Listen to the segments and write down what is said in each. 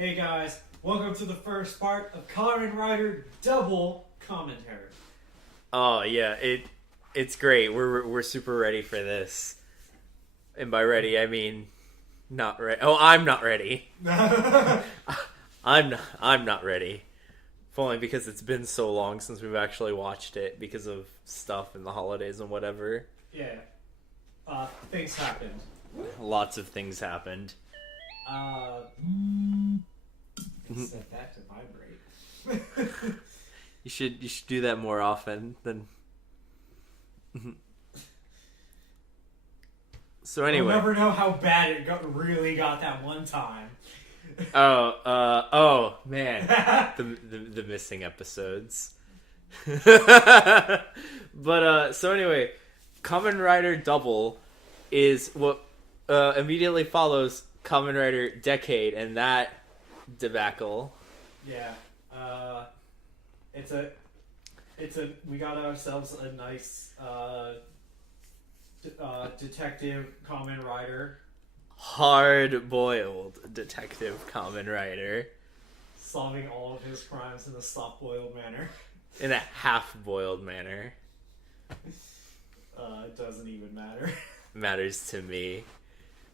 Hey guys, welcome to the first part of Kamen Rider OOO Commentary. Oh yeah, it's great. We're super ready for this. And by ready, I mean not ready. Oh, I'm not ready. I'm not ready. If only because it's been so long since we've actually watched it because of stuff and the holidays and whatever. Yeah. Things happened. Lots of things happened. Set that to vibrate. You should do that more often than. So anyway, We'll never know how bad it really got that one time. Oh man, the missing episodes. But so anyway, Kamen Rider Double is what immediately follows Kamen Rider Decade and that debacle. Yeah. We got ourselves a nice detective Kamen Rider. Hard-boiled detective Kamen Rider. Solving all of his crimes in a soft-boiled manner. In a half-boiled manner. It doesn't even matter. Matters to me.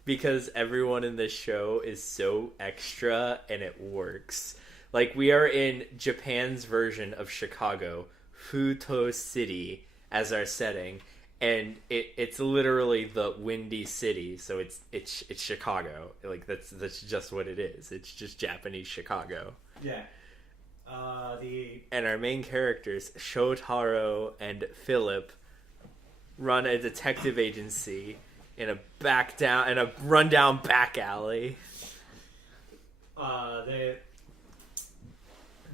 Because everyone in this show is so extra and it works. Like, we are in Japan's version of Chicago, Futo City, as our setting. And it's literally the Windy City, so it's Chicago. Like that's just what it is. It's just Japanese Chicago. Yeah. And our main characters, Shotaro and Philip, run a detective agency in a rundown back alley.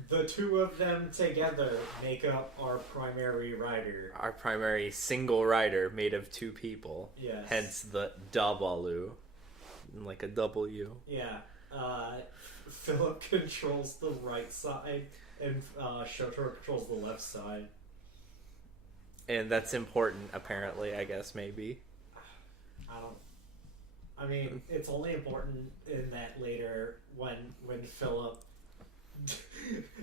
The two of them together make up our primary rider. Our primary single rider made of two people. Yes. Hence the Dabalu. Like a W. Yeah. Philip controls the right side, and Shotaro controls the left side. And that's important, apparently, I guess, maybe. I mean, it's only important in that later when Philip...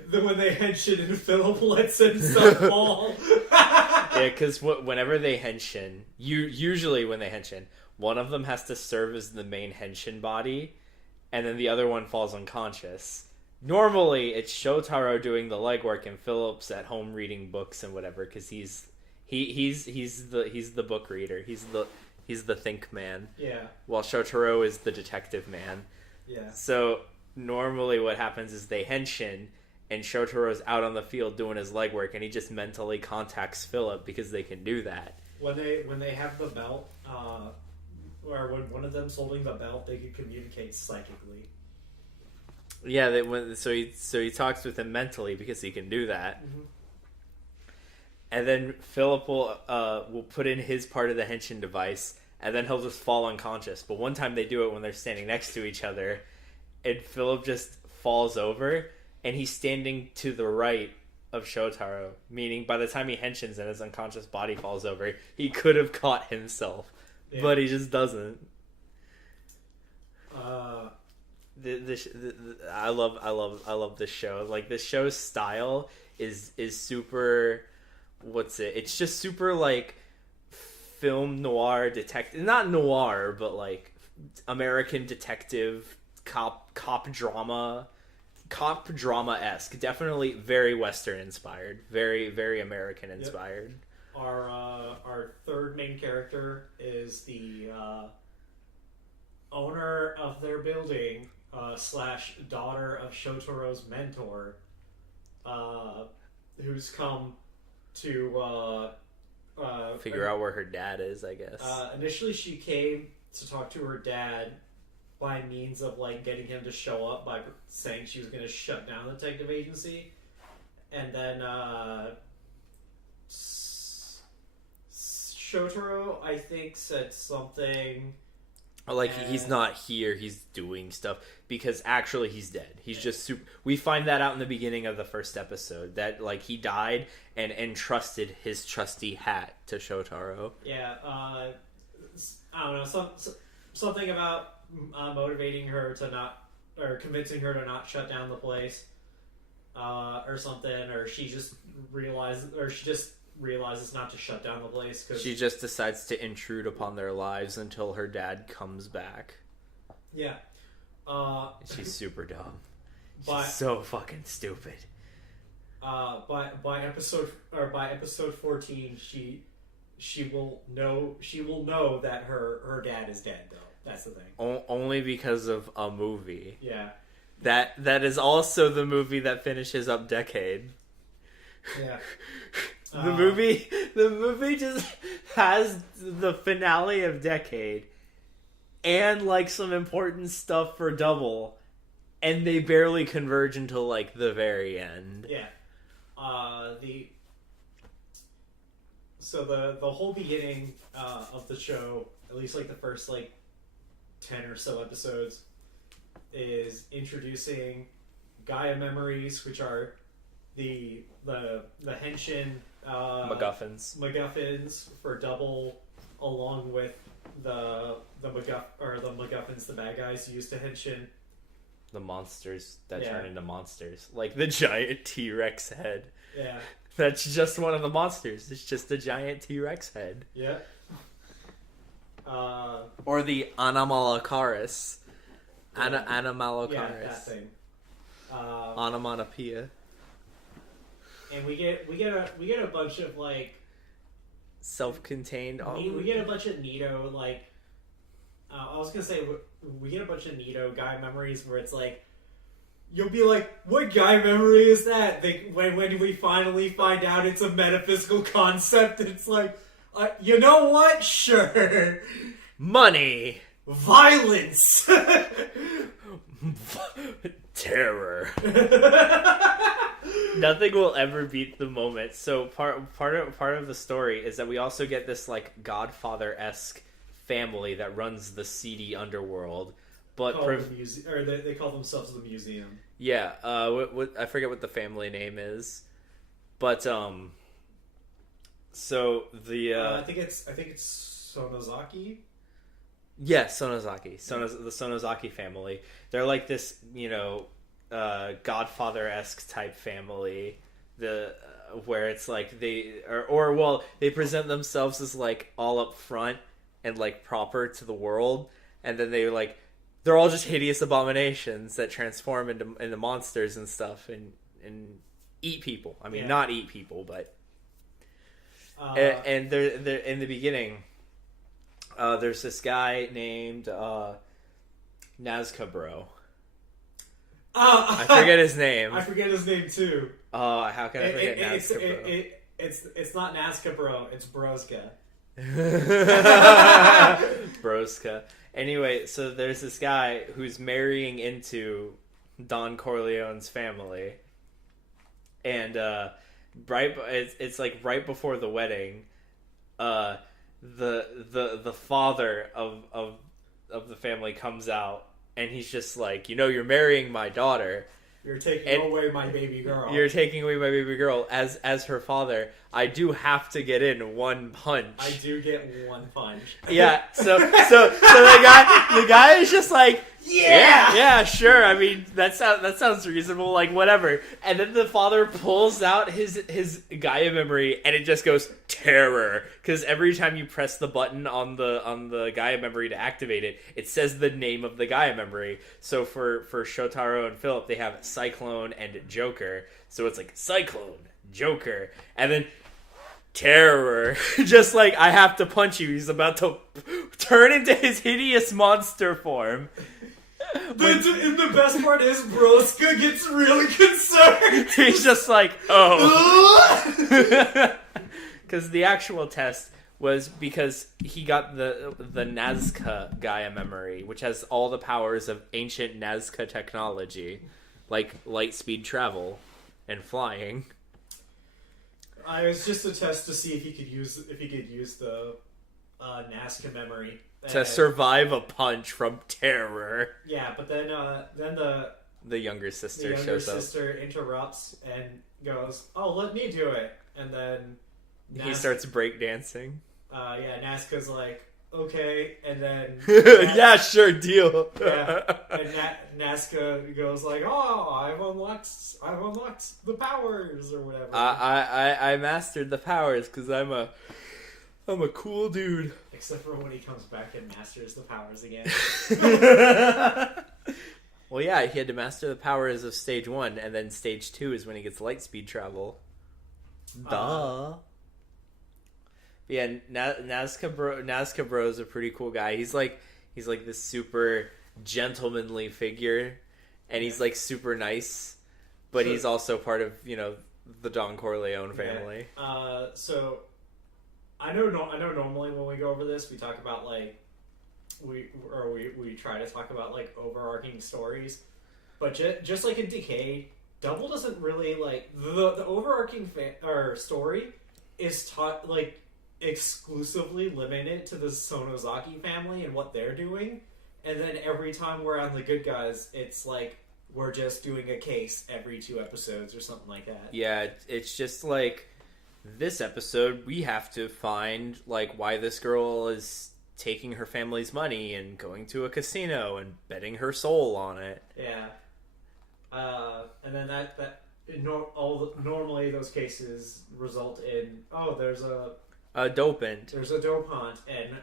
when they henshin and Philip lets himself fall. Yeah, because whenever they henshin, usually when they henshin, one of them has to serve as the main henshin body, and then the other one falls unconscious. Normally, it's Shotaro doing the legwork and Philip's at home reading books and whatever, because he's the book reader. He's the think man. Yeah. While Shotaro is the detective man. Yeah. So normally what happens is they henshin and Shotaro's out on the field doing his legwork and he just mentally contacts Philip because they can do that. When they have the belt, or when one of them's holding the belt, they can communicate psychically. Yeah, so he talks with him mentally because he can do that. Mm-hmm. And then Philip will put in his part of the henshin device and then he'll just fall unconscious. But one time they do it when they're standing next to each other. And Philip just falls over, and he's standing to the right of Shotaro. Meaning, by the time he henshins and his unconscious body falls over, he could have caught himself, but he just doesn't. I love this show. Like this show's style is super. What's it? It's just super like film noir detective, not noir, but like American detective. Cop drama-esque. Definitely very Western inspired. Very, very American inspired. Yep. Our third main character is the owner of their building / daughter of Shotaro's mentor, who's come to figure out where her dad is, I guess. Initially she came to talk to her dad by means of like getting him to show up by saying she was going to shut down the detective agency, and then Shotaro I think said something like he's not here, he's doing stuff because actually he's dead. He's just super. We find that out in the beginning of the first episode that like he died and entrusted his trusty hat to Shotaro. Yeah, I don't know, something about motivating her to not or convincing her to not shut down the place, or something, or she just realizes not to shut down the place because she just decides to intrude upon their lives until her dad comes back. Yeah. She's super dumb. She's so fucking stupid. By episode 14, she will know that her dad is dead, though. That's the thing. Only because of a movie. Yeah. That is also the movie that finishes up Decade. Yeah. The movie just has the finale of Decade and like some important stuff for Double, and they barely converge until like the very end. Yeah. The whole beginning of the show, at least like the first like 10 or so episodes, is introducing Gaia memories, which are the henshin MacGuffins for Double, along with the MacGuffins the bad guys use to henshin. The monsters that turn into monsters, like the giant T-Rex head. Yeah, that's just one of the monsters. It's just a giant T-Rex head. Yeah. Or the Anomalocaris. Anomalocaris. Yeah, that thing. Onomatopoeia. And we get a bunch of like self-contained. We get a bunch of Nito like. I was gonna say we get a bunch of Nito guy memories where it's like, you'll be like, what guy memory is that? When do we finally find out it's a metaphysical concept? It's like, you know what? Sure. Money. Violence. Terror. Nothing will ever beat the moment. So part of the story is that we also get this like Godfather-esque family that runs the seedy underworld, but they call themselves the museum. Yeah, what I forget what the family name is, but so the I think it's Sonozaki. Yeah, Sonozaki. The Sonozaki family. They're like this, Godfather-esque type family. Where it's like they they present themselves as like all up front and like proper to the world, and then they're all just hideous abominations that transform into monsters and stuff and eat people. I mean, not eat people, but and they're in the beginning. There's this guy named Nazca Bro. I forget his name. I forget his name too. How can I forget Nazca Bro? It's not Nazca Bro. It's Broska. Broska. Anyway, so there's this guy who's marrying into Don Corleone's family, and it's like right before the wedding, the father of the family comes out, and he's just like, you're marrying my daughter. You're taking away my baby girl. You're taking away my baby girl. As her father, I do have to get in one punch. I do get one punch. Yeah. So the guy is just like, yeah, sure. I mean, that sounds reasonable. Like, whatever. And then the father pulls out his Gaia memory, and it just goes terror, because every time you press the button on the Gaia memory to activate it, it says the name of the Gaia memory. So for Shotaro and Philip, they have Cyclone and Joker. So it's like Cyclone, Joker, and then terror. Just like, I have to punch you. He's about to turn into his hideous monster form. The best part is Broska gets really concerned. He's just like, oh. Because the actual test was because he got the Nazca Gaia memory, which has all the powers of ancient Nazca technology, like light speed travel and flying. It was just a test to see if he could use the Nazca memory to survive a punch from terror. Yeah, but then the younger sister interrupts and goes, "Oh, let me do it," and then he starts breakdancing. Nazca's like, okay, and then Yeah, sure, deal. yeah, and Nazca goes like, oh, I've unlocked the powers or whatever. I mastered the powers because I'm a cool dude. Except for when he comes back and masters the powers again. Well, yeah, he had to master the powers of stage 1, and then stage 2 is when he gets light speed travel. Duh. Yeah, Nazca Bro is a pretty cool guy. He's like this super gentlemanly figure, and he's like super nice, but he's also part of the Don Corleone family. Yeah. So I know normally when we go over this, we talk about like we try to talk about like overarching stories, but just like in Decay, Double doesn't really like the overarching story is taught like exclusively limited to the Sonozaki family and what they're doing, and then every time we're on the good guys, it's like we're just doing a case every 2 episodes or something like that. Yeah, it's just like this episode we have to find like why this girl is taking her family's money and going to a casino and betting her soul on it. Yeah. And then normally those cases result in there's a dopant. There's a dopant, and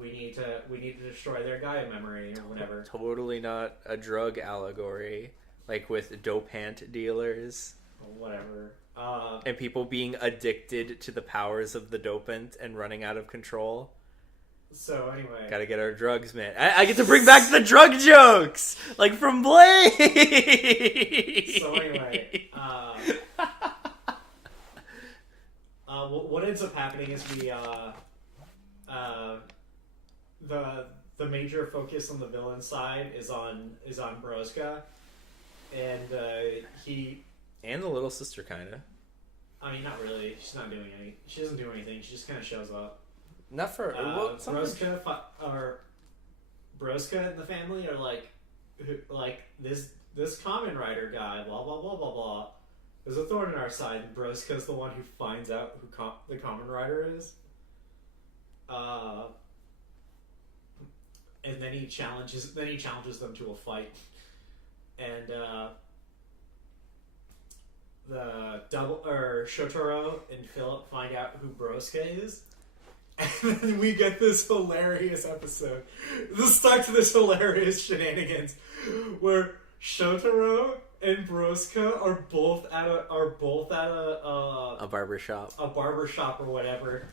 we need to destroy their Gaia memory or whatever. Totally not a drug allegory, like with dopant dealers. Or whatever. And people being addicted to the powers of the dopant and running out of control. So anyway, gotta get our drugs, man. I get to bring back the drug jokes, like from Blade. So anyway, what ends up happening is the major focus on the villain side is on Broska, and he and the little sister kinda. I mean, not really. She's not doing anything. She doesn't do anything. She just kind of shows up. Not for Broska and the family are like this Kamen Rider guy. Blah blah blah blah blah. There's a thorn in our side, and Broska's the one who finds out who the Kamen Rider is. And then he challenges them to a fight, and the Shotaro and Philip find out who Broska is. And then we get this hilarious episode. The start to this hilarious shenanigans where Shotaro and Broska are both at a barbershop. A barbershop or whatever.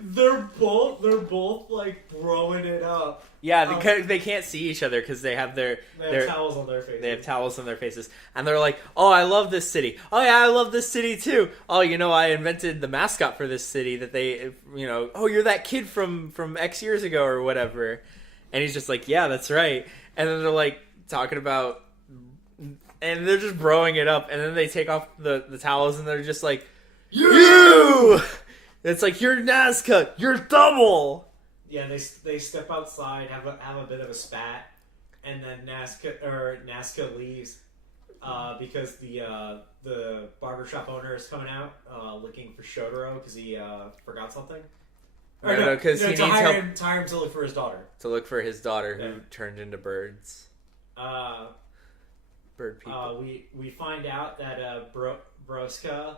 They're both like throwing it up. Yeah, they can't see each other because they have their towels on their faces. They have towels on their faces, and they're like, "Oh, I love this city. Oh yeah, I love this city too. Oh, I invented the mascot for this city that they, Oh, you're that kid from X years ago or whatever." And he's just like, "Yeah, that's right." And then they're like talking about, and they're just broing it up, and then they take off the towels, and they're just like, "You!" It's like, "You're Nazca. You're Double." Yeah, they step outside, have a bit of a spat, and then Nazca leaves because the barbershop owner is coming out looking for Shotaro because he forgot something. No, because he needs help to hire him to look for his daughter. To look for his daughter who turned into birds. Bird people. We find out that Broska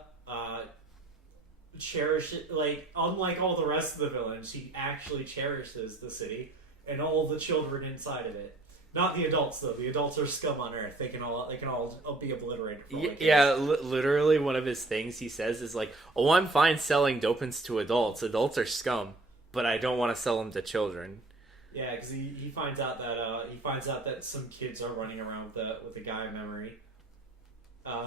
cherishes, like, unlike all the rest of the villains, he actually cherishes the city and all the children inside of it. Not the adults, though. The adults are scum on Earth. They can all be obliterated. Literally one of his things he says is like, "Oh, I'm fine selling dopants to adults. Adults are scum, but I don't want to sell them to children." Yeah, because he finds out that some kids are running around with the Gaia memory.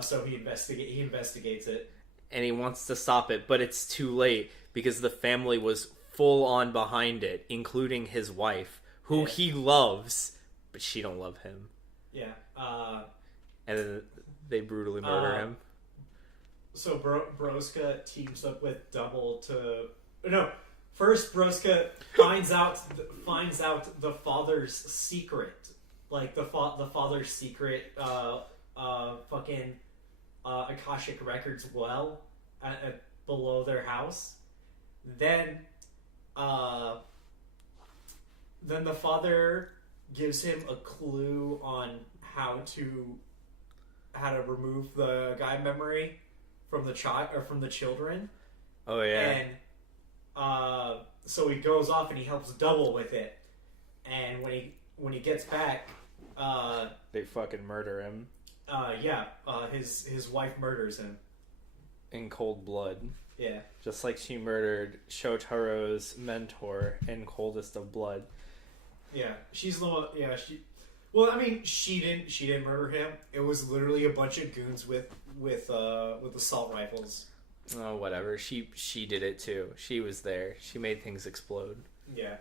So he investigates it. And he wants to stop it, but it's too late because the family was full on behind it, including his wife, who he loves, but she don't love him. Yeah. And then they brutally murder him. So Broska teams up with Double to... No, first Broska finds out the father's secret. Like, the father's secret fucking... Akashic records well at below their house. Then then the father gives him a clue on how to remove the guy memory from the child or from the children. Oh yeah. And so he goes off and he helps Double with it. And when he gets back, they fucking murder him. His wife murders him in cold blood. Yeah. Just like she murdered Shotaro's mentor in coldest of blood. Yeah, she's the one. Yeah, Well, I mean, she didn't murder him. It was literally a bunch of goons with assault rifles. Oh, whatever. She did it too. She was there. She made things explode. Yeah.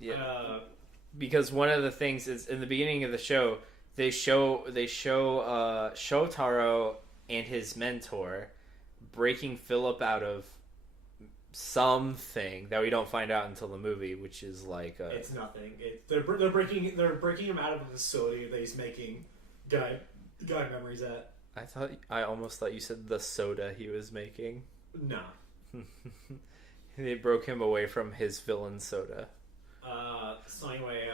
Yeah. Because one of the things is in the beginning of the show, they show Shotaro and his mentor breaking Philip out of something that we don't find out until the movie, which is like it's nothing. They're breaking him out of a facility that he's making guy memories at. I almost thought you said the soda he was making. No. They broke him away from his villain soda. So anyway,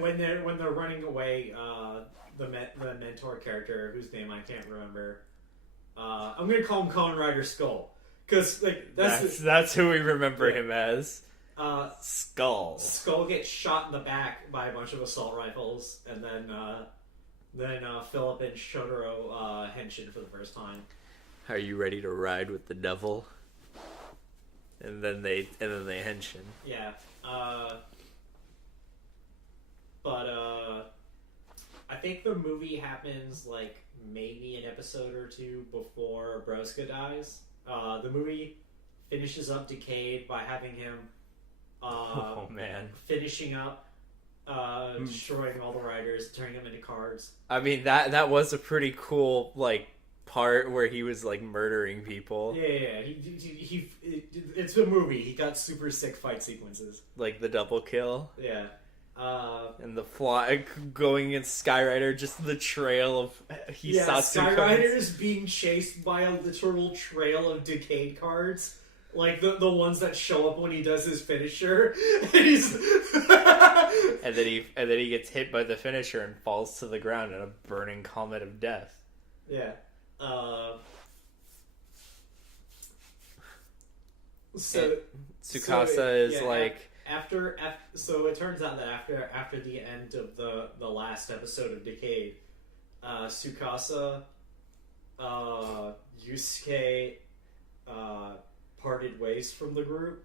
when they're running away, the mentor character whose name I can't remember, I'm gonna call him Kamen Rider Skull. Because like that's who we remember him as. Skull. Skull gets shot in the back by a bunch of assault rifles, and then Philip and Shotaro henshin for the first time. Are you ready to ride with the devil? And then they henshin. Yeah. But I think the movie happens like maybe an episode or two before Broska dies. The movie finishes up Decade by having him finishing up destroying all the riders, turning them into cards. I mean that was a pretty cool like part where he was like murdering people. Yeah. It's a movie. He got super sick fight sequences. Like the double kill. Yeah. And the fly going against Skyrider, just the trail of Hisatsu. Skyrider's being chased by a literal trail of Decade cards, like the ones that show up when he does his finisher, and he's and then he gets hit by the finisher and falls to the ground in a burning comet of death. Yeah. Tsukasa is like. So it turns out that after the end of the last episode of Decade, Tsukasa, Yusuke, parted ways from the group,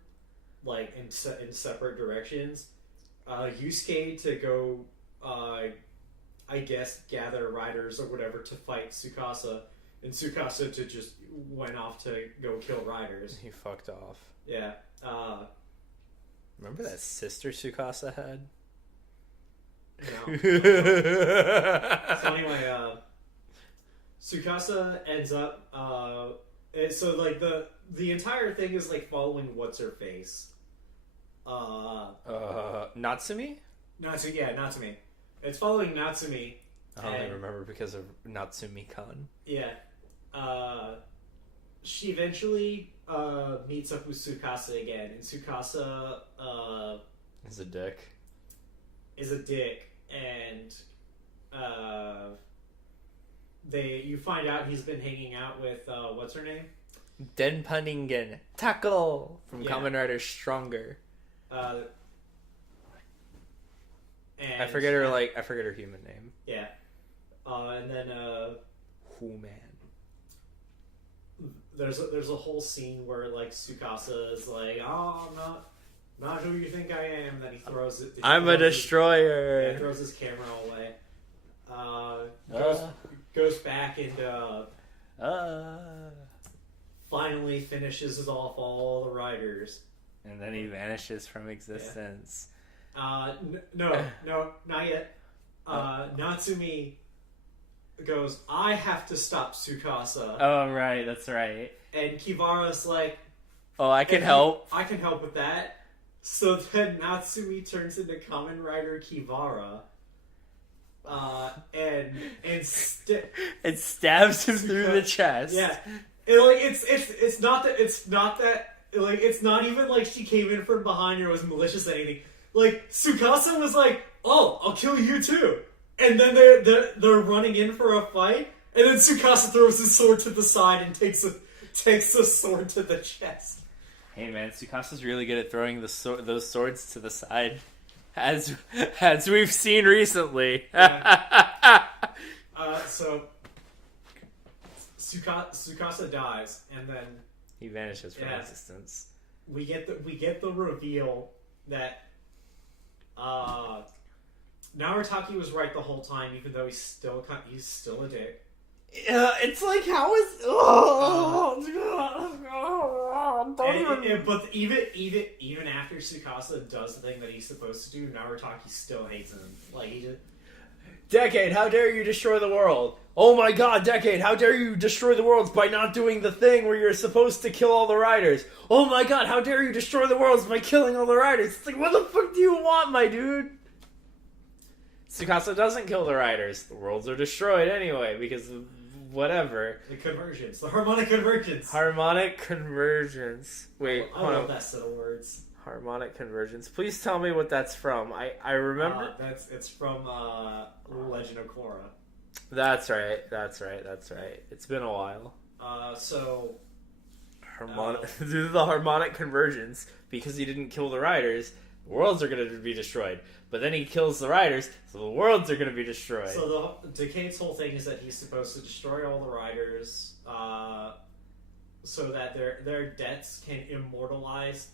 like in separate directions. Yusuke to go, I guess, gather riders or whatever to fight Tsukasa, and Tsukasa to just went off to go kill riders. He fucked off. Yeah. Remember that sister Tsukasa had? No. So anyway, Tsukasa ends up. So like the entire thing is like following what's her face. Natsumi? Natsumi. It's following Natsumi. I only remember because of Natsumi-kan. Yeah. She eventually meets up with Tsukasa again, and Tsukasa is a dick. And you find out he's been hanging out with what's her name? Denpaningen Tackle from Kamen Rider Stronger. And I forget her human name. Yeah. And then Who-man. There's a whole scene where like Tsukasa is like, "Oh, I'm not who you think I am." Then he throws it. I'm a destroyer. He throws his camera away. Goes back and finally finishes off all the riders. And then he vanishes from existence. No, not yet. Natsumi goes, "I have to stop Tsukasa." Oh, right, that's right. And Kibara's like, "Oh, I can help. I can help with that." So then Natsumi turns into Kamen Rider Kibara, and stabs him through the chest. Yeah, it's not that like, it's not even like she came in from behind or was malicious or anything. Like, Tsukasa was like, oh, I'll kill you too. And then they're running in for a fight, and then Tsukasa throws his sword to the side and takes the sword to the chest. Hey man, Tsukasa's really good at throwing those swords to the side, as we've seen recently. Yeah. So Tsukasa dies, and then he vanishes from existence. We get the reveal that Naritaki was right the whole time, even though he's still a dick. It's like, how is but even after Tsukasa does the thing that he's supposed to do, Naritaki still hates him. Like, he just... Decade, how dare you destroy the world? Oh my god, Decade, how dare you destroy the world by not doing the thing where you're supposed to kill all the riders? Oh my god, how dare you destroy the world by killing all the riders? It's like, what the fuck do you want, my dude? Tsukasa doesn't kill the riders. The worlds are destroyed anyway, because of whatever. The convergence. The harmonic convergence. Harmonic convergence. Wait, I love that set of words. Harmonic convergence. Please tell me what that's from. I remember. It's from Legend of Korra. That's right. It's been a while. Due to the harmonic convergence, because he didn't kill the riders, the worlds are going to be destroyed. But then he kills the riders, so the worlds are going to be destroyed. So the Decade's whole thing is that he's supposed to destroy all the riders, so that their deaths can immortalize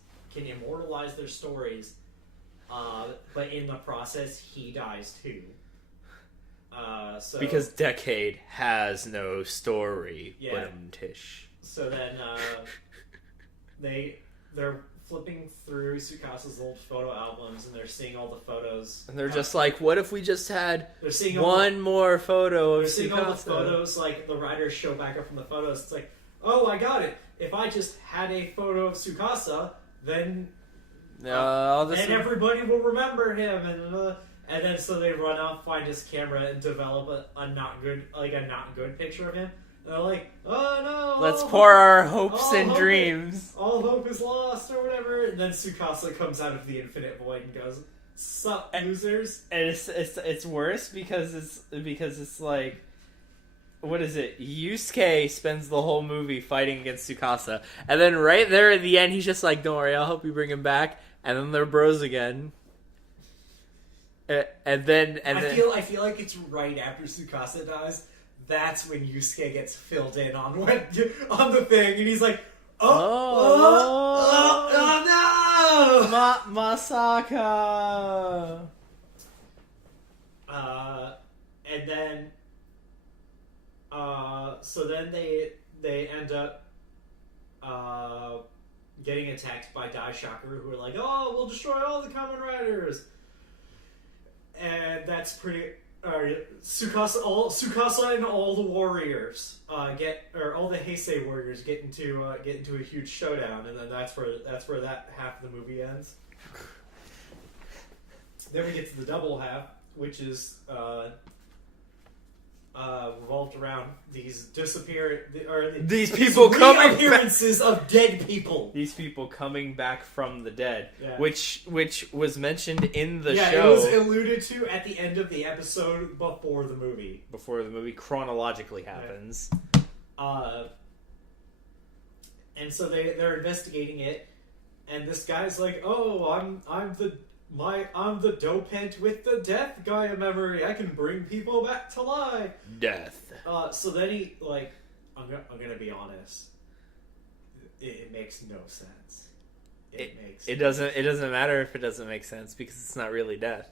their stories. But in the process, he dies too. Because Decade has no story. Yeah. Tish. So then they're flipping through Tsukasa's old photo albums, and they're seeing all the photos. And they're just like, what if we just had more photo of Tsukasa? They're seeing all the photos, like, the writers show back up from the photos. It's like, oh, I got it. If I just had a photo of Tsukasa, then everybody will remember him. And then so they run out, find his camera, and develop a not good picture of him. They're like, oh no! Let's pour our hopes and dreams. All hope is lost, or whatever. And then Tsukasa comes out of the infinite void and goes, "Sup, losers!" And it's worse because it's like, what is it? Yusuke spends the whole movie fighting against Tsukasa, and then right there at the end, he's just like, "Don't worry, I'll help you bring him back." And then they're bros again. I feel like it's right after Tsukasa dies. That's when Yusuke gets filled in on the thing, and he's like, "Oh no!" Masaka. And then, so then they end up getting attacked by Daishaku, who are like, "Oh, we'll destroy all the Kamen Riders," and that's pretty. Tsukasa and all the warriors all the Heisei warriors get into a huge showdown, and then that's where that half of the movie ends. Then we get to the double half, which is revolved around these people coming appearances of dead people. These people coming back from the dead, yeah. which was mentioned in the show. Yeah, it was alluded to at the end of the episode before the movie. Before the movie chronologically happens. And so they're investigating it, and this guy's like, "Oh, I'm the dopant with the death Gaia memory. I can bring people back to life." Death. So then he, like, I'm gonna be honest. It makes no sense. It doesn't matter if it doesn't make sense because it's not really death.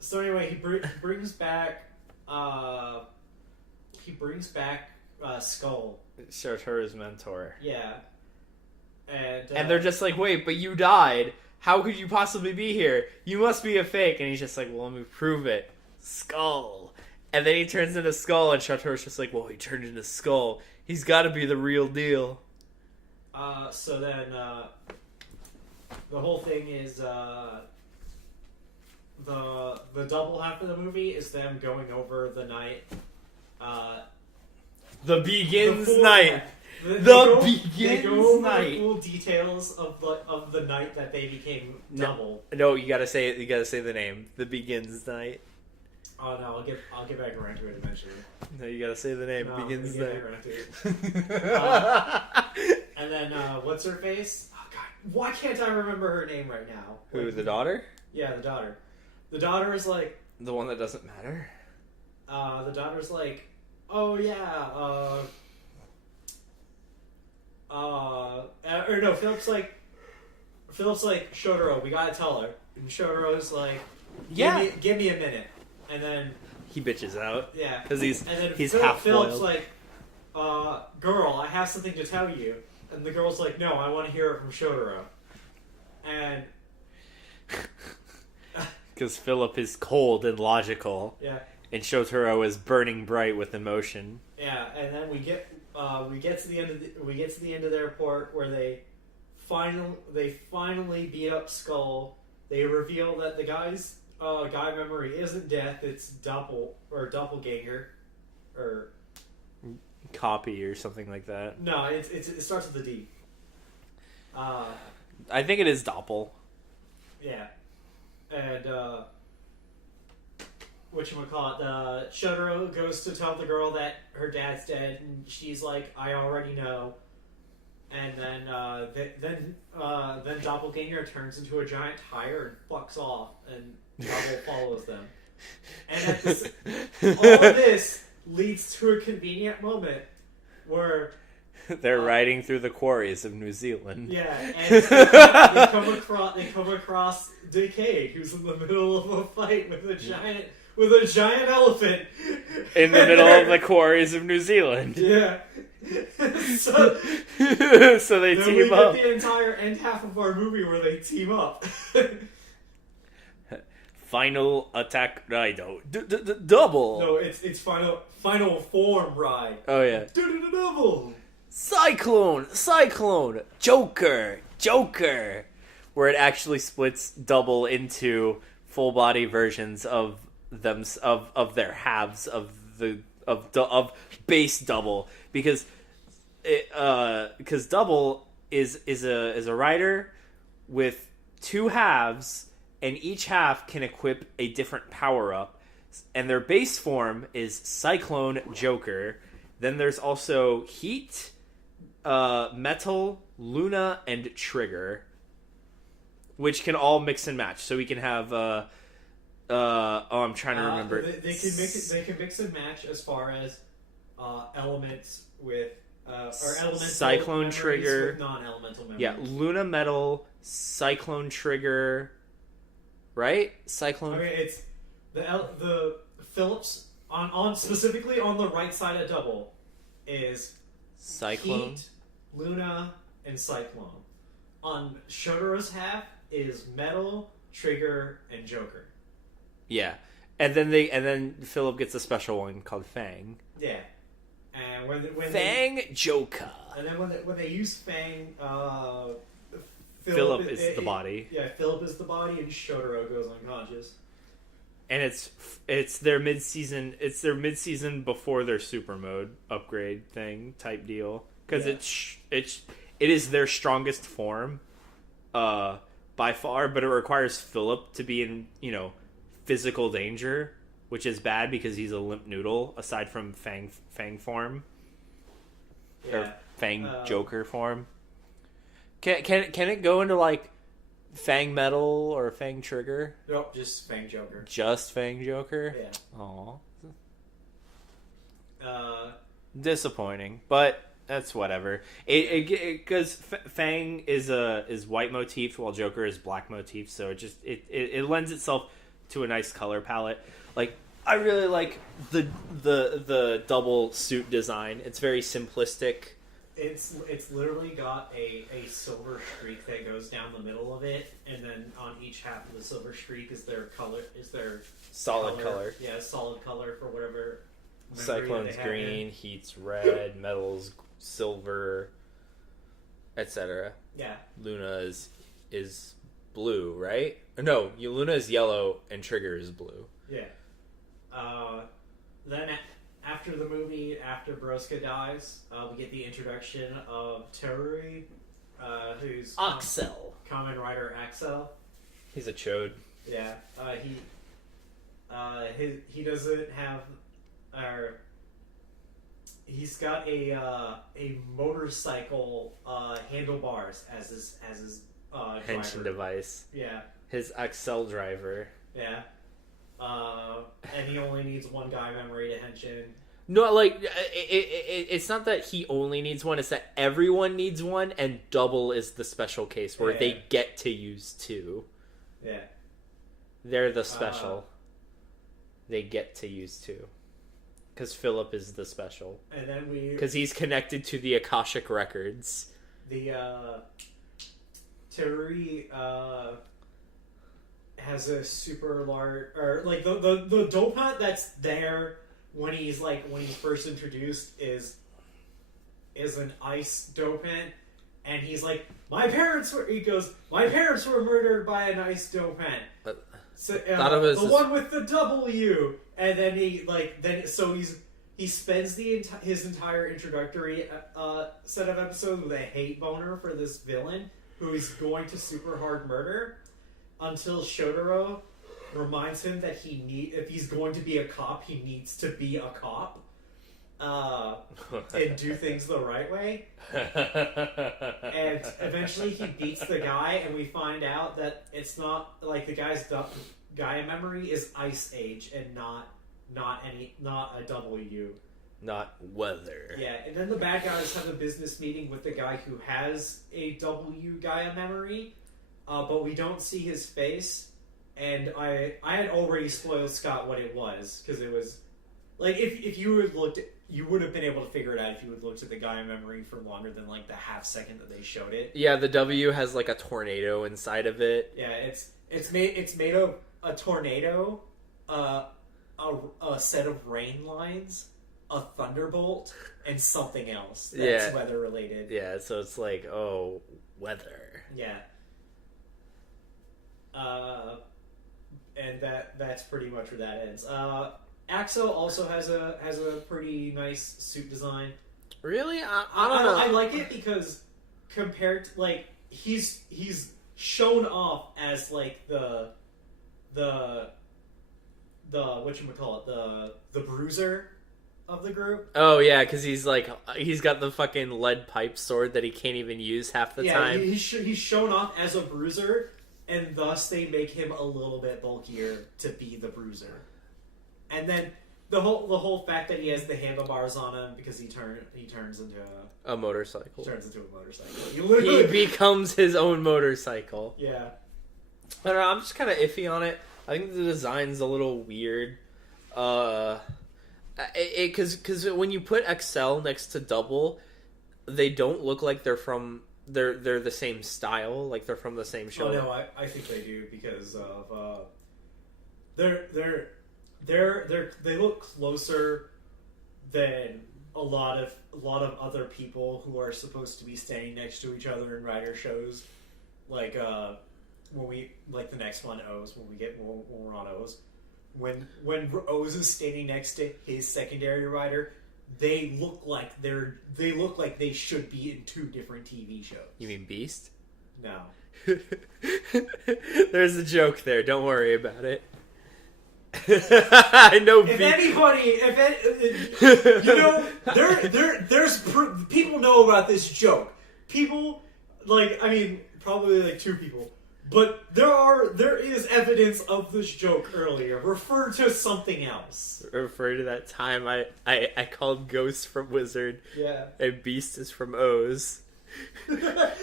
So anyway, he brings back Skull. Shotoru's mentor. Yeah. And they're just like, "Wait, but you died. How could you possibly be here? You must be a fake." And he's just like, "Well, let me prove it. Skull." And then he turns into Skull, and Shotoru's just like, "Well, he turned into Skull. He's got to be the real deal." So then, the whole thing is, the double half of the movie is them going over the night. The begins night. They begins go over night. the full details of the night that they became double. No, you gotta say it. You gotta say the name. The begins night. Oh no, I'll get back around to it eventually. No, you gotta say the name. No, Begins I'll night. get back around to it. And then what's her face? Oh god, why can't I remember her name right now? Who? The daughter? Yeah, the daughter. The daughter is like. The one that doesn't matter. The daughter's like, oh yeah, or no, Philip's like, Shotaro, we gotta tell her. And Shotaro's like, give me a minute. And then he bitches out. Yeah. Because he's Philip's half-boiled. like, girl, I have something to tell you. And the girl's like, no, I want to hear it from Shotaro. And... Because Philip is cold and logical. Yeah. And Shotaro is burning bright with emotion. Yeah, and then we get to the end of the airport where they finally beat up Skull. They reveal that the guy's guy memory isn't death; it's doppelganger, or Copy or something like that. no, it starts with a D. I think it is Doppel. Yeah, and whatchamacallit, Shotaro goes to tell the girl that her dad's dead, and she's like, I already know. And then Doppelganger turns into a giant tire and fucks off, and Double follows them. And all of this leads to a convenient moment where they're riding through the quarries of New Zealand. yeah, and they come across Decay, who's in the middle of a fight with a giant elephant In the middle of the quarries of New Zealand. Yeah. So they then team we up. get the entire end half of our movie where they team up. Final attack Raido. Double. No, it's final form ride. Oh yeah. Double. Cyclone. Joker. Where it actually splits Double into full body versions of them of their halves of base Double, because Double is a rider with two halves, and each half can equip a different power up, and their base form is Cyclone Joker. Then there's also Heat, Metal, Luna, and Trigger, which can all mix and match. So we can have I'm trying to remember. They can mix and match as far as elements with or elemental Cyclone Trigger with non-elemental memories. Yeah, Luna Metal, Cyclone Trigger, right? Cyclone. Okay, it's the Phillips on specifically on the right side of Double is Cyclone, Heat, Luna, and Cyclone. On Shotaro's half is Metal, Trigger, and Joker. Yeah, and then Philip gets a special one called Fang. Yeah, and when Fang Joker. And then when they use Fang, Philip is the body. Yeah, Philip is the body, and Shotaro goes unconscious. And it's their mid-season. It's their mid-season before their super mode upgrade thing type deal, because it is their strongest form, by far. But it requires Philip to be in physical danger, which is bad because he's a limp noodle aside from Fang form, or Fang Joker form. Can it go into like Fang Metal or Fang Trigger? Nope, just Fang Joker. Just Fang Joker? Yeah. Aw. Disappointing, but that's whatever. Because Fang is white motif while Joker is black motif, so it lends itself to a nice color palette. Like, I really like the double suit design. It's very simplistic. It's literally got a silver streak that goes down the middle of it, and then on each half of the silver streak is their Solid color. Yeah, solid color for whatever. Cyclone's green, Heat's red, Metal's silver, etc. Yeah. Luna is blue, right? No, Luna is yellow and Trigger is blue. Yeah. Then after the movie, after Broska dies, we get the introduction of Teruri, who's Axel. Kamen Rider Axel. He's a chode. Yeah, he doesn't have, he's got a motorcycle handlebars as his Henshin driver. device. Yeah, His Axel driver. yeah. And he only needs one guy memory to henshin. No, like it's not that he only needs one; it's that everyone needs one, and double is the special case where they get to use two. Yeah, they're the special. They get to use two because Philip is the special, and then because he's connected to the Akashic records. The Teruri has a super large, or like the dopant that's there when he's first introduced is an ice dopant, and he's like, my parents were murdered by an ice dopant. So, the one with the W, and then he spends his entire introductory set of episodes with a hate boner for this villain who he's going to super hard murder, until Shotaro reminds him that if he's going to be a cop, he needs to be a cop and do things the right way. And eventually he beats the guy, and we find out that it's not like the guy's Gaia memory is Ice Age and not a W. Not weather. Yeah, and then the bad guys have a business meeting with the guy who has a W Gaia memory, but we don't see his face. And I had already spoiled Scott what it was, because it was like if you had looked, you would have been able to figure it out if you had looked at the Gaia memory for longer than like the half second that they showed it. Yeah, the W has like a tornado inside of it. Yeah, it's made of a tornado, a set of rain lines, a thunderbolt, and something else that's weather related. Yeah, so it's like, oh, weather. Yeah. And that's pretty much where that ends. Axel also has a pretty nice suit design. Really? I don't know. I like it because compared to, like, he's shown off as like the whatchamacallit, the bruiser of the group. Oh yeah, because he's got the fucking lead pipe sword that he can't even use half the time. He's shown off as a bruiser, and thus they make him a little bit bulkier to be the bruiser. And then the whole fact that he has the handlebars on him because he turns into a motorcycle. Turns into a motorcycle. He becomes his own motorcycle. Yeah. I don't know, I'm just kind of iffy on it. I think the design's a little weird. Because when you put XL next to Double, they don't look like they're the same style, like they're from the same show. Oh no, I think they do because of they look closer than a lot of other people who are supposed to be standing next to each other in rider shows, like when we like the next one O's when we're on O's. When O's is standing next to his secondary rider, they look like they should be in two different TV shows. You mean Beast? No. There's a joke there. Don't worry about it. I know. There's people know about this joke. People probably like two people. But there is evidence of this joke earlier. Refer to something else. Refer to that time I called Ghost from Wizard. Yeah. And Beast is from O's. That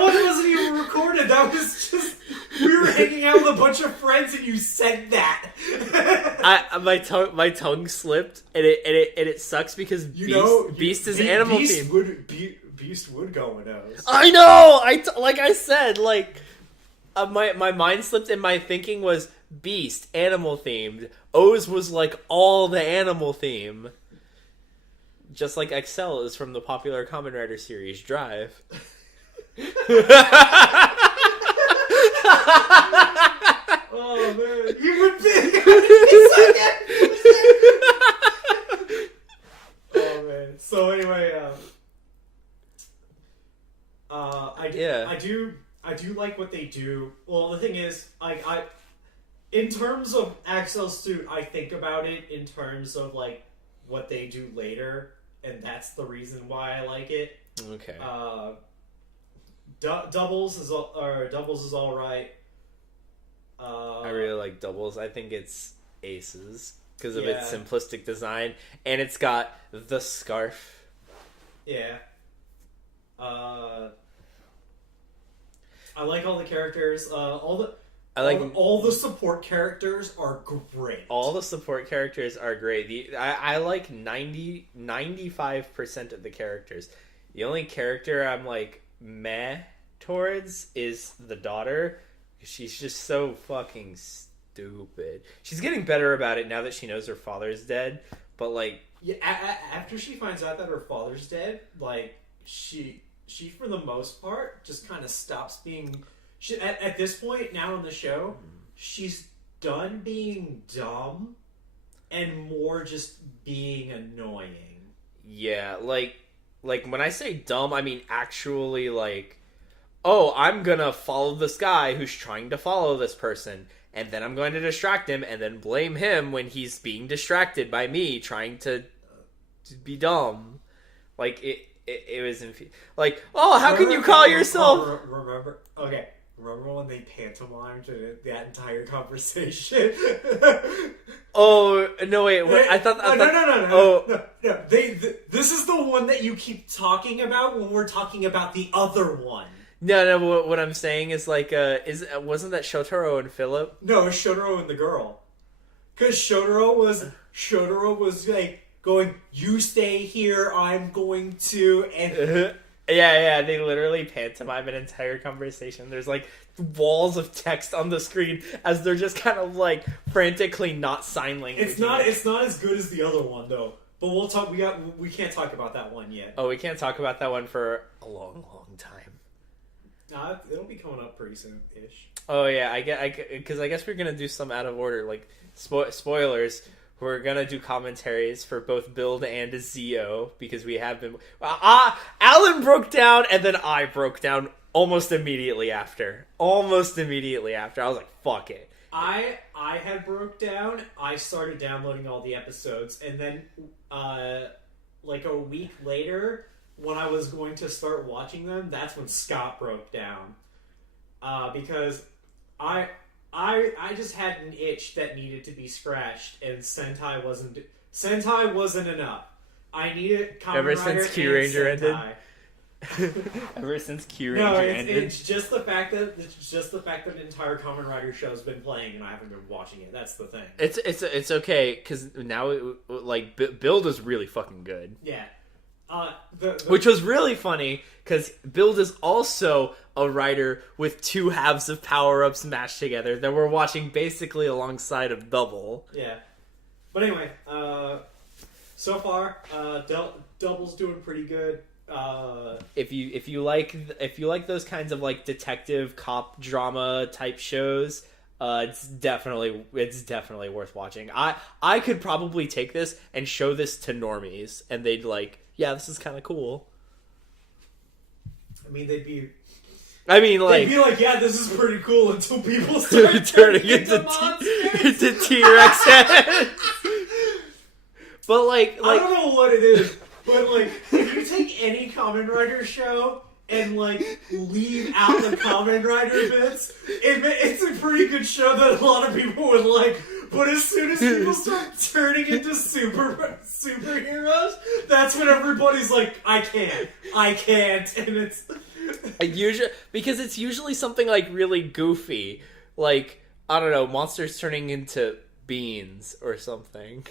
one wasn't even recorded. That was just we were hanging out with a bunch of friends and you said that. My tongue slipped and it sucks because Beast is animal themed. Beast would go with O's. I know. Like I said, my mind slipped and my thinking was Beast animal themed. O's was like all the animal theme. Just like XL is from the popular Kamen Rider series Drive. Oh man, you would be so good. do like what they do. Well, the thing is, in terms of Axel's suit, I think about it in terms of like what they do later, and that's the reason why I like it. Okay. Doubles is all right. I really like Doubles. I think it's Aces because of Yeah. its simplistic design, and it's got the scarf. Yeah. I like all the characters. All the support characters are great. All the support characters are great. I like 95% of the characters. The only character I'm like meh towards is the daughter. She's just so fucking stupid. She's getting better about it now that she knows her father's dead. But like, yeah, after she finds out that her father's dead, like she for the most part just kind of stops being. At this point now in the show, she's done being dumb and more just being annoying. Yeah, like when I say dumb, I mean actually like, oh, I'm gonna follow this guy who's trying to follow this person, and then I'm going to distract him, and then blame him when he's being distracted by me trying to be dumb. Like it was like, oh, how can you call yourself? Remember when they pantomimed that entire conversation? Oh no! Wait, I thought. No. This is the one that you keep talking about when we're talking about the other one. No. What I'm saying is like, wasn't that Shotaro and Philip? No, it's Shotaro and the girl. Because Shotaro was like going, "You stay here. I'm going to," and. Yeah, they literally pantomime an entire conversation. There's like walls of text on the screen as they're just kind of like frantically not sign language. It's not as good as the other one though. But we'll talk. We can't talk about that one yet. Oh, we can't talk about that one for a long time. It'll be coming up pretty soon-ish. Oh yeah, because I guess we're gonna do some out of order, like spoilers. We're gonna do commentaries for both Build and Zio because we have been. Alan broke down, and then I broke down almost immediately after. I was like, "Fuck it." I had broke down. I started downloading all the episodes, and then like a week later, when I was going to start watching them, that's when Scott broke down because I just had an itch that needed to be scratched, and Sentai wasn't enough. I needed Kamen Ever Rider since Q Ranger ended. Ever since Q Ranger ended. It's just the fact that the entire Kamen Rider show has been playing, and I haven't been watching it. That's the thing. It's okay because now Build is really fucking good. Yeah. Which was really funny because Build is also a writer with two halves of power-ups mashed together that we're watching basically alongside of Double. Yeah. But anyway, so far, Double's doing pretty good. If you like those kinds of like detective cop drama type shows, it's definitely worth watching. I could probably take this and show this to normies, and they'd like, yeah, this is kind of cool. I mean, they'd be like, yeah, this is pretty cool until people start turning into T-Rex heads. But like, I don't know what it is, but like, if you take any Kamen Rider show and like leave out the Kamen Rider bits, it's a pretty good show that a lot of people would like. But as soon as people start turning into superheroes, that's when everybody's like, I can't, and it's because it's usually something like really goofy, like I don't know, monsters turning into beans or something.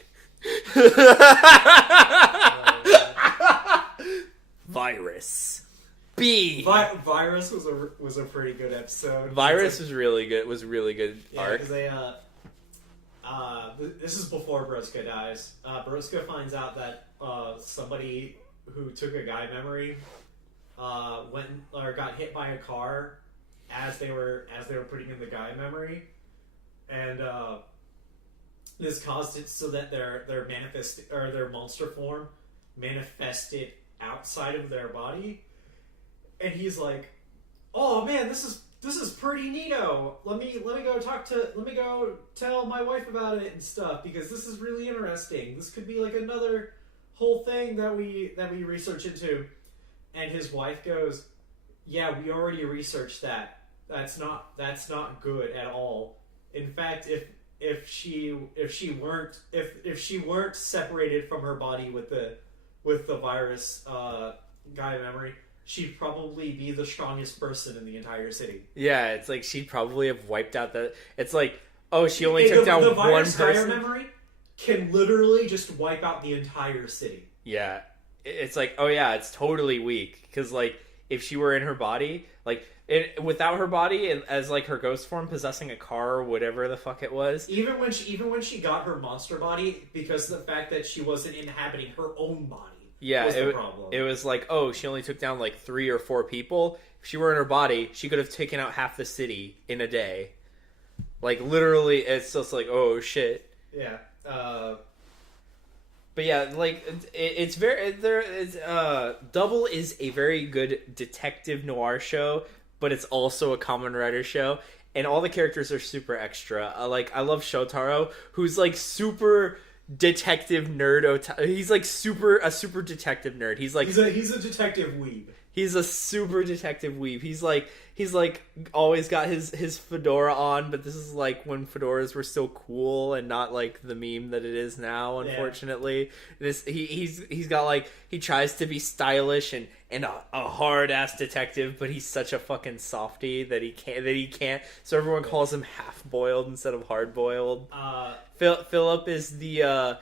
Virus. B. Virus was a pretty good episode. Virus was really good. Was a really good arc. Because they this is before Broska dies. Broska finds out that somebody who took a guy memory got hit by a car as they were putting in the guy memory, and this caused it so that their monster form manifested outside of their body, and he's like, "Oh man, this this is pretty neato. Let me go tell my wife about it and stuff because this is really interesting. This could be like another whole thing that we research into. And his wife goes, yeah, we already researched that. That's not good at all. In fact, if she weren't separated from her body with the virus guy memory, she'd probably be the strongest person in the entire city. Yeah, it's like she'd probably have wiped out the. It's like, oh, she only took down the one virus person. memory can literally just wipe out the entire city. Yeah, it's like, oh yeah, it's totally weak because like if she were in her body, like without her body and as like her ghost form possessing a car or whatever the fuck it was. Even when she got her monster body, because of the fact that she wasn't inhabiting her own body. Yeah, was the problem. It was like, oh, she only took down like 3 or 4 people. If she were in her body, she could have taken out half the city in a day. Like literally, it's just like, oh shit. Yeah. But yeah, like it's very Double is a very good detective noir show, but it's also a Kamen Rider show, and all the characters are super extra. Like I love Shotaro, who's like super detective nerd. He's like a super detective nerd. He's like he's a detective weeb. He's a super detective weeb. He's like always got his fedora on, but this is like when fedoras were still cool and not like the meme that it is now, unfortunately. Yeah. He's got like, he tries to be stylish and a hard ass detective, but he's such a fucking softie that he can't. So everyone calls him half boiled instead of hard boiled. Philip is the all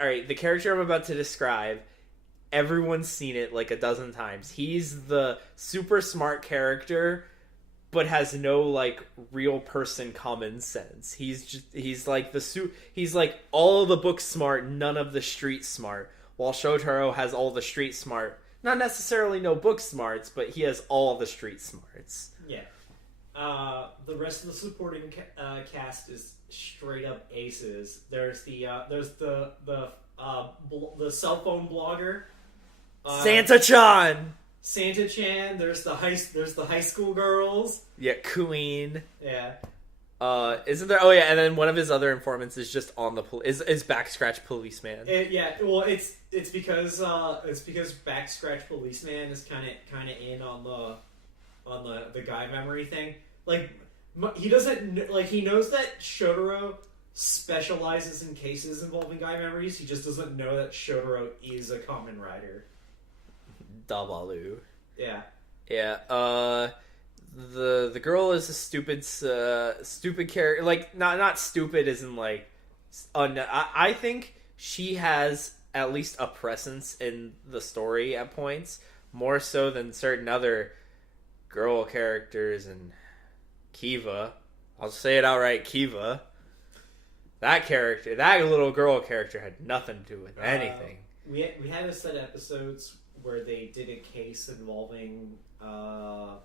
right, the character I'm about to describe. Everyone's seen it like a dozen times. He's the super smart character, but has no like real person common sense. He's like all of the book smart, none of the street smart. While Shotaro has all the street smart, not necessarily no book smarts, but he has all the street smarts. Yeah. The rest of the supporting cast is straight up aces. There's the cell phone blogger. Santa-chan. There's the high school girls. Yeah, Queen. Yeah. Isn't there? Oh yeah, and then one of his other informants is just on the is Backscratch Policeman. Well, it's because Backscratch Policeman is kind of in on the guy memory thing. Like he doesn't like he knows that Shotaro specializes in cases involving guy memories. He just doesn't know that Shotaro is a Kamen Rider. Dabalu. Yeah. Yeah. The girl is a stupid character. Like not stupid as in like. I think she has at least a presence in the story at points, more so than certain other girl characters. And Kiva, I'll say it outright, Kiva. That character, that little girl character, had nothing to do with anything. We had a set of episodes where they did a case involving the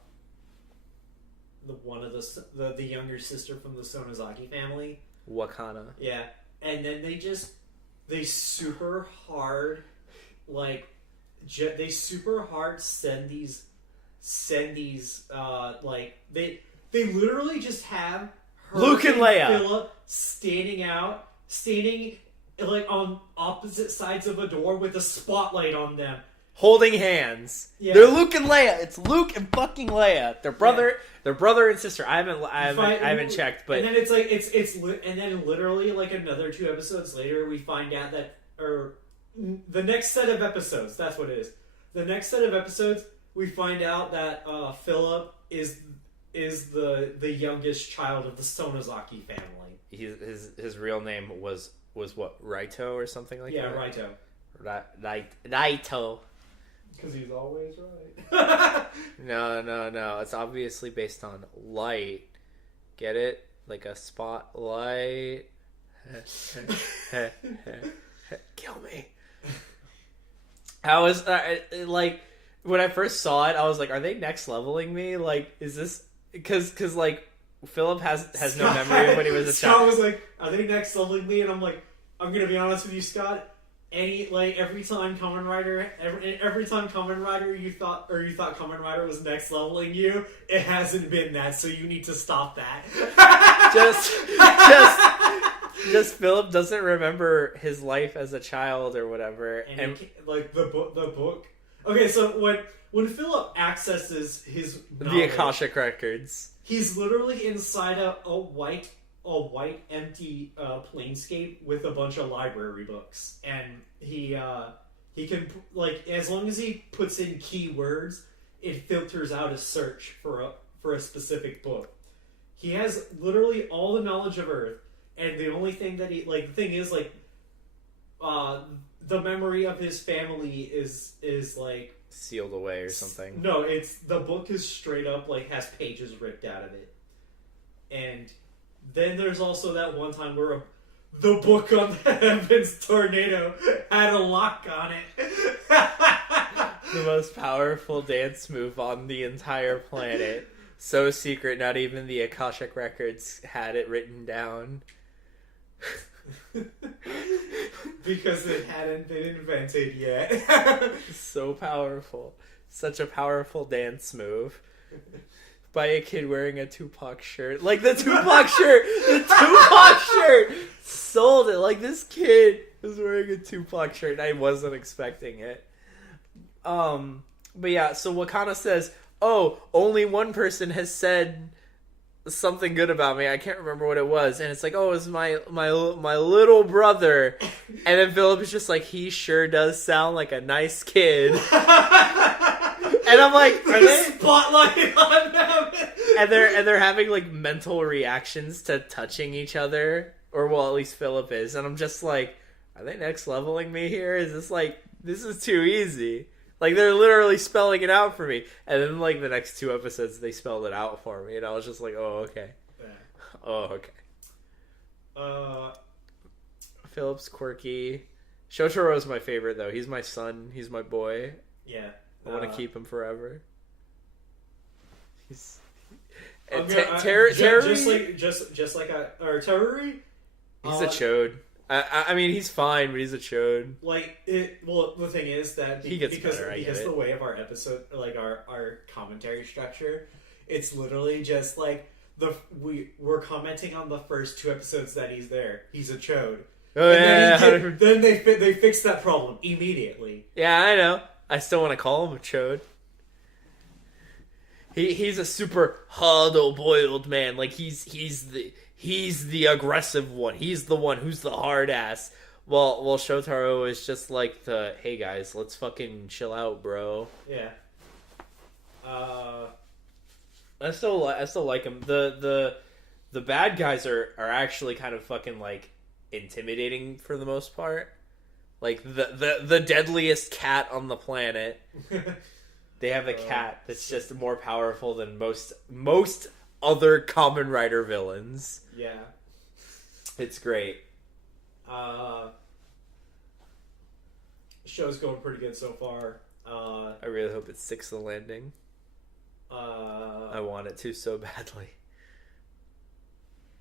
younger sister from the Sonozaki family, Wakana. Yeah, and then they super hard send these like they literally just have her Luke and Leia Philip standing like on opposite sides of a door with a spotlight on them, holding hands. Yeah. They're Luke and Leia. It's Luke and fucking Leia. They're brother and sister. I haven't checked, but and then it's like and then literally like another 2 episodes later, we find out that the next set of episodes. That's what it is. The next set of episodes, we find out that Philip is the youngest child of the Sonozaki family. His real name was what, Raito or something like that? Yeah, Raito. Raito. Because he's always right. No. It's obviously based on light. Get it? Like a spotlight. Kill me. I was like, when I first saw it, I was like, are they next leveling me? Like, is this because like Philip has no memory of when he was a child. Scott was like, are they next leveling me? And I'm like, I'm gonna be honest with you, Scott. every time Kamen Rider, every time Kamen Rider you thought Kamen Rider was next leveling you, it hasn't been that, so you need to stop that. just Philip doesn't remember his life as a child or whatever, and the book. Okay, so when Philip accesses his knowledge, the Akashic records, he's literally inside a white empty planescape with a bunch of library books, and he can, as long as he puts in keywords, it filters out a search for a specific book. He has literally all the knowledge of Earth, and the only thing that the thing is the memory of his family is sealed away or something. No, it's the book is straight up has pages ripped out of it. And then there's also that one time where the book on the Heavens Tornado had a lock on it. The most powerful dance move on the entire planet. So secret, not even the Akashic records had it written down. Because it hadn't been invented yet. So powerful. Such a powerful dance move. By a kid wearing a Tupac shirt. The Tupac shirt! The Tupac shirt! Sold it. This kid was wearing a Tupac shirt and I wasn't expecting it. But yeah, so Wakana says, oh, only one person has said something good about me. I can't remember what it was. And it's oh, it's my little brother. And then Philip is just he sure does sound like a nice kid. And I'm are they spotlight on them? And they're having mental reactions to touching each other, or well, at least Philip is. And I'm just are they next leveling me here? Is this this is too easy? They're literally spelling it out for me. And then the next 2 episodes they spelled it out for me, and I was just oh okay, oh okay. Philip's quirky. Shotaro's my favorite though. He's my son. He's my boy. Yeah. I want to keep him forever. He's Terry, just like Terry. He's a chode. I mean, he's fine, but he's a chode. Well, the thing is that he gets because better, the way of our episode, our commentary structure, it's literally just we're commenting on the first 2 episodes that he's there. He's a chode. Oh yeah. Then they fixed that problem immediately. Yeah, I know. I still want to call him a chode. He's a super huddle-boiled man. He's the aggressive one. He's the one who's the hard ass. Well, Shotaro is just the hey guys, let's fucking chill out, bro. Yeah. I still like him. The bad guys are actually kind of fucking intimidating for the most part. The deadliest cat on the planet. They have a cat that's just more powerful than most other Kamen Rider villains. Yeah. It's great. Show's going pretty good so far. I really hope it sticks the landing. I want it to so badly.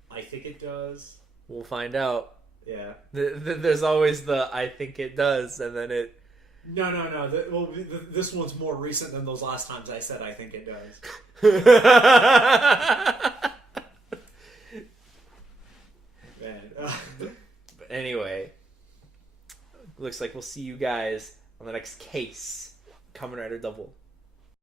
I think it does. We'll find out. Yeah. There's always I think it does, and then it... No. This one's more recent than those last times I said I think it does. Man. But anyway, looks like we'll see you guys on the next case. Kamen Rider Double.